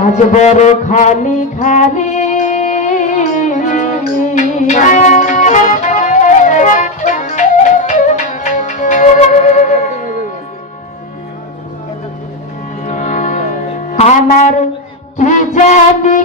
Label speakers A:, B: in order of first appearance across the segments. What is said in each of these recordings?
A: আজ বড় খালি খালি। আমার কি জানি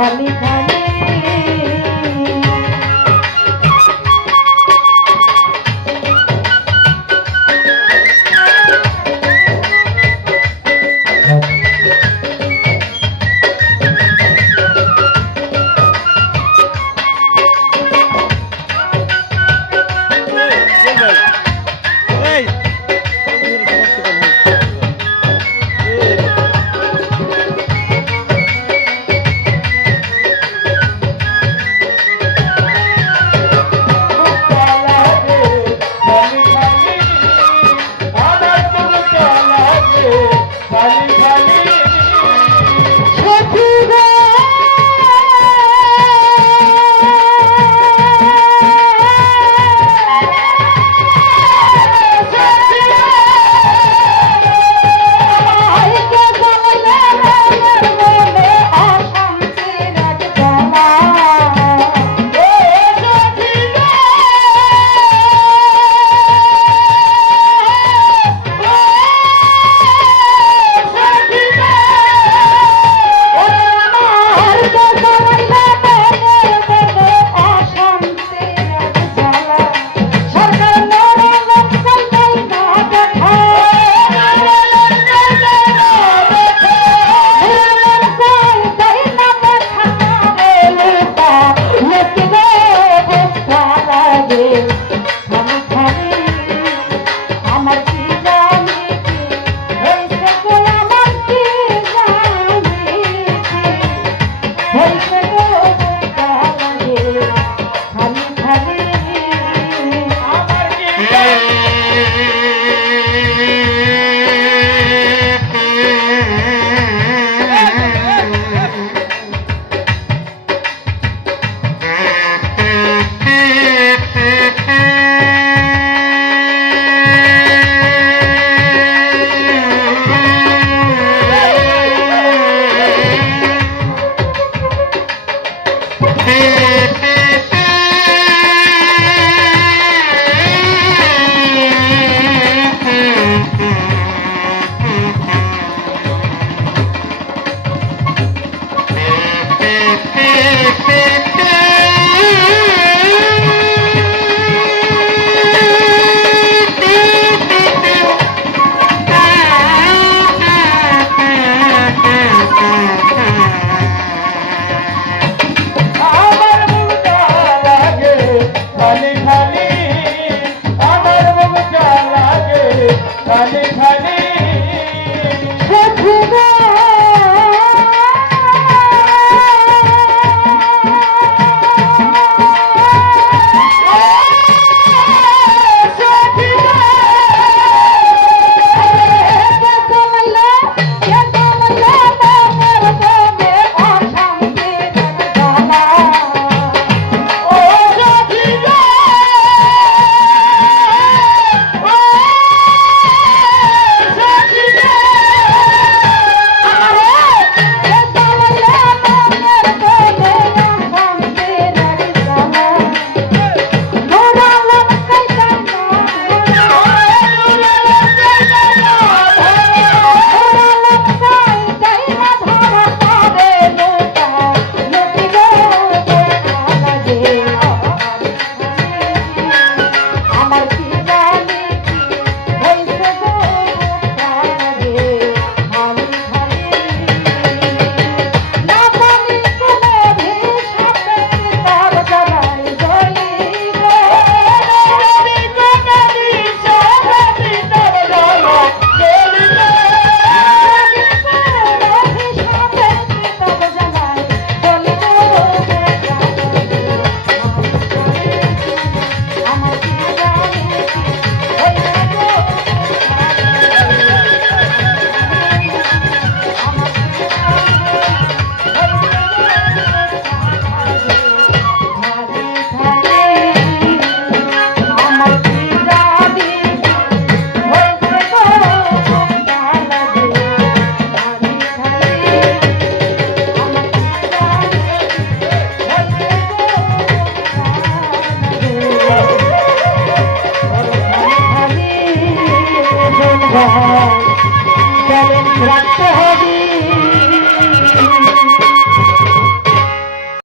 A: খালি